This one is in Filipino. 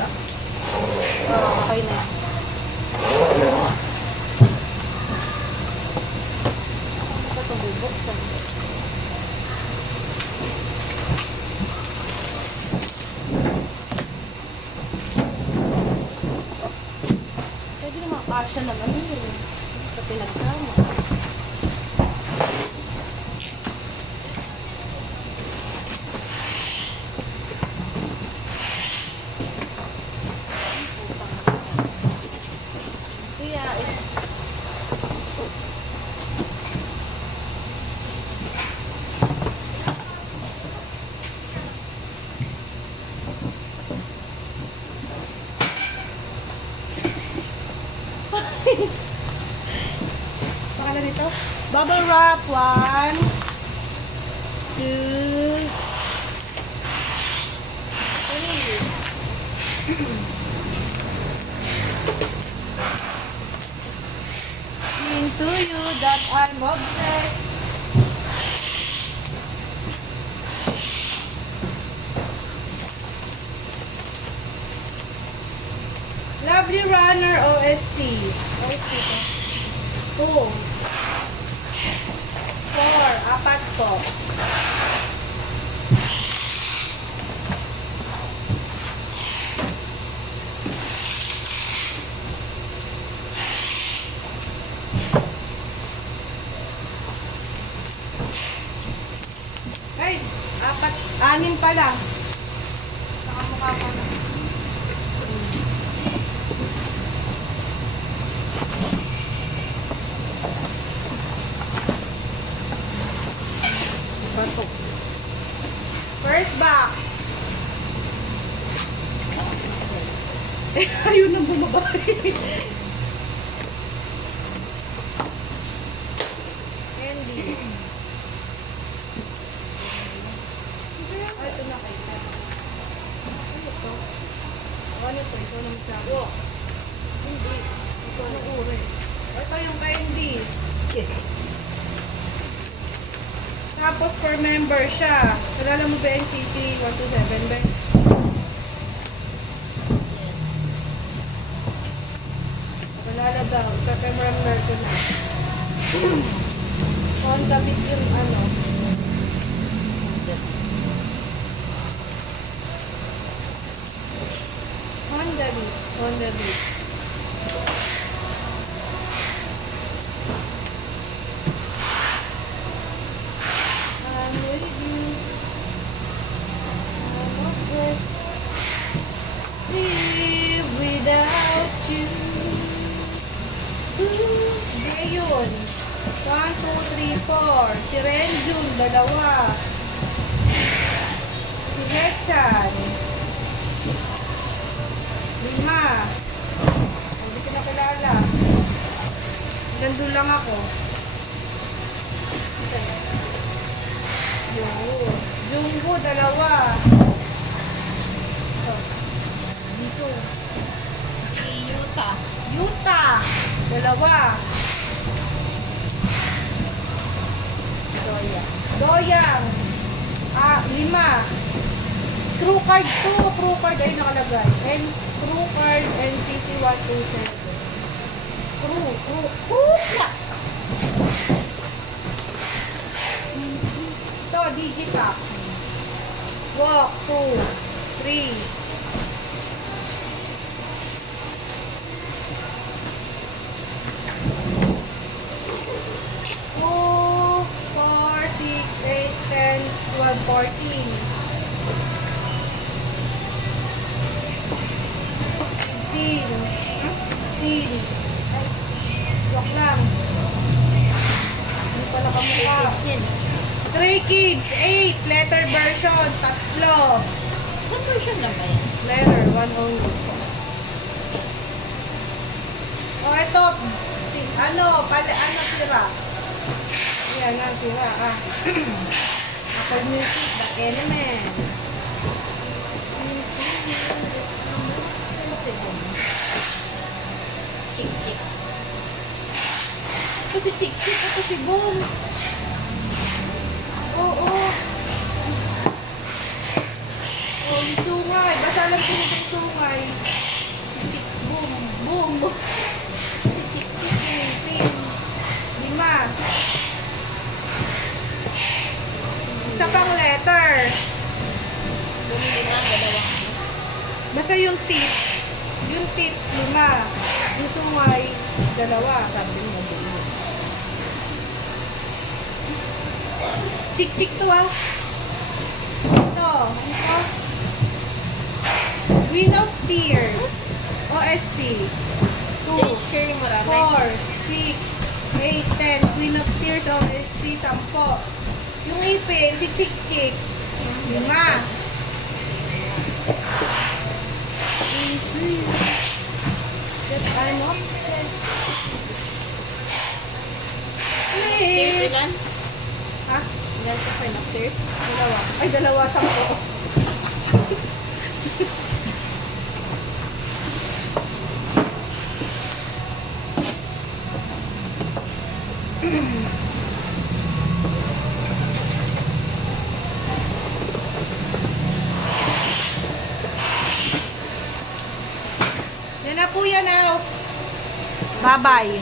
ito? Okay na. Ano ito bubuksan? Pwede naman kasya naman yun. Sa pinagsama. Kuya, baka na dito. Bubble wrap. 1, 2, 3. Into you that I'm obsessed. Lovely Runner OST. OST to. 2. 4. Apat po. Ay, 4. 6 pala. Nakamukha ko na. First box. Ayun ang bumaba. Candy. Ito na kayo. Ano ito? Ano ito? Ito na magsabi. Hindi. Ito ang uri. Ito yung candy. Tapos per member siya. Kalala mo ba NCT 127 ba? Kalala daw. Sa per member ko na. On the bit yung ano. On the bit. I'm with you. I'm hopeless. Live without you. Hindi yun. 1, 2, 3, 4. Si Renjun, 2. Si Hechan. 5. Hindi ko na kilala. Nandun lang ako. Junggo, 2. Biso. Yuta. 2. Doyang. 5. True card 2. True card ay nakalagay. And true card NCT 127. True. Ito, Digipack. Walk 2, 3. 2, 4, 6, 8, 10, 12, 14. 16. Wak lang. Hindi pala kamukha. Stray Kids, 8. Letter version, 3. Saan version na ba yan? Letter, 1 only. O, ito. Ano sira? Yan ang sira. Apple Music, The Element. Chick-chick. Ito si Chick-Chick, ito si Boom. Oo. Oh, yung sungay. Basta lang sila yung sungay. Suway. Tik, boom, boom. Tik, tik, pin. 5. Isa pang letter. Bumili na, dalawa. Basta yung tip. Yung tip, 5. Yung suway, 2. Sabi mo, bumili. Chik-chik to ah. Ito. Ito. Wheel of Tears. OST. 2, Share yung marami. 4, 6, 8, 10. Wheel of Tears, OST, 10. Yung ipin, si Chik-chik. 5. That I'm obsessed. Tears Wait. ilan? Ha? Ilan sa friend of tears? 2. Ay, 2, 10. Yan na po yan ah. Bye-bye.